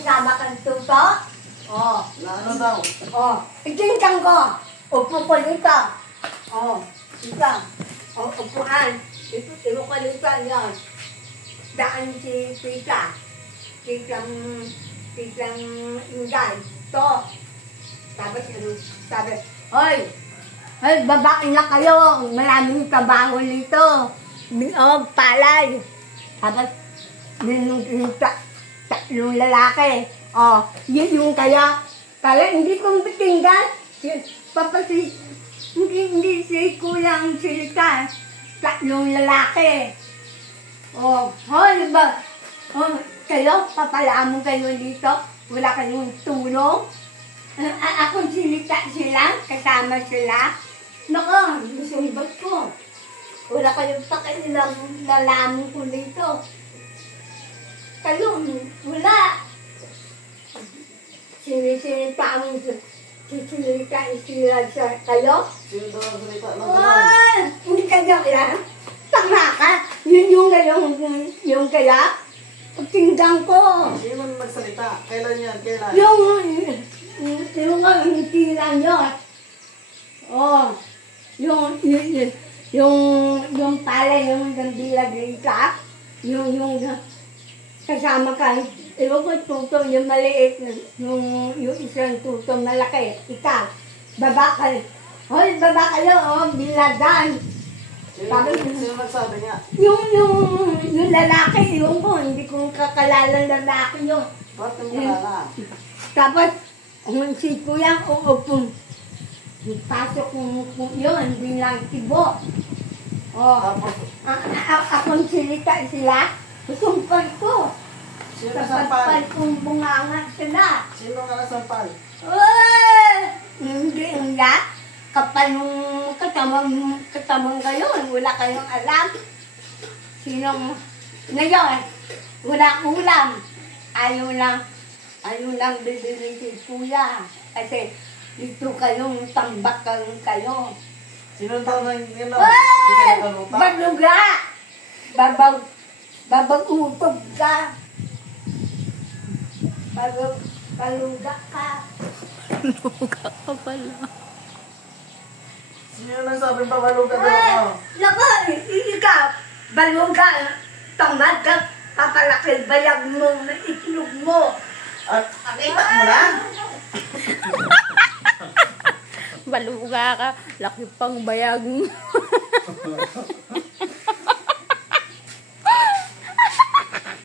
isama kang tuto? Oh. Na ano daw? Oh. Itingkang ko. Upo ko dito. Oh. Dito. Oh, upuan. Ipo ko dito yan. Daan si Tita. Titang Inday. To. Sabi, hoy, babae na kayo. Maraming trabaho dito. Binog, palay. Tapos, tatlong lalaki. Oh, yun yung kaya hindi kong bitinggan. Hindi si kulang silita. Tatlong lalaki. Oh, hoy, kayo, papalaan mo kayo dito. Wala kayong tulong. Akong silita sila, kasama sila. Nako, sumibat ko. Wala kayong pakilang lalaman ko dito. Kayo, wala. Sinisinita mo sisilita sila sa kayo. Sino daw ang salita ng Ay, hindi kayo yan. Tama ka. Yun yung kaya. Pagtinggan ko. Sino nagsalita? Kailan yan? Kailan? Yung tira nyo. Oh, yung pala, yung gandila grita, yung kasama ka, ewan ko tuto, yung maliit, yung isang tuto malaki, ikaw, baba kayo. Hoy, baba kayo, oh, biladan. Sino nagsabi niya? Yung lalaki, yung ko, hindi ko kakalalang lalaki yun. Ba't yung kalala? Tapos, si kuya, pasok ko yun, hindi lang tibo. Oh, akong silita sila, sumpal ko. Sino Sampal nasampal? kong bunganga sila. Sino ka nasampal? Hindi nga. Kapal nung katamang kayo, wala kayong alam. Sinong, ngayon, wala ulam. Ayaw lang bibili si kuya. Kasi dito kayong tambakan kayo. Sino daw na hindi ka nakaluta? Baluga! Babag-utog ka. Baluga ka. Luga ka pala. Sino nagsabi pa baluga daw ako? Lako, ikaw, baluga, tamad ka, papalaki bayag mo, itlog mo. At akita mo na? Baluga ka, laki pang bayag mo.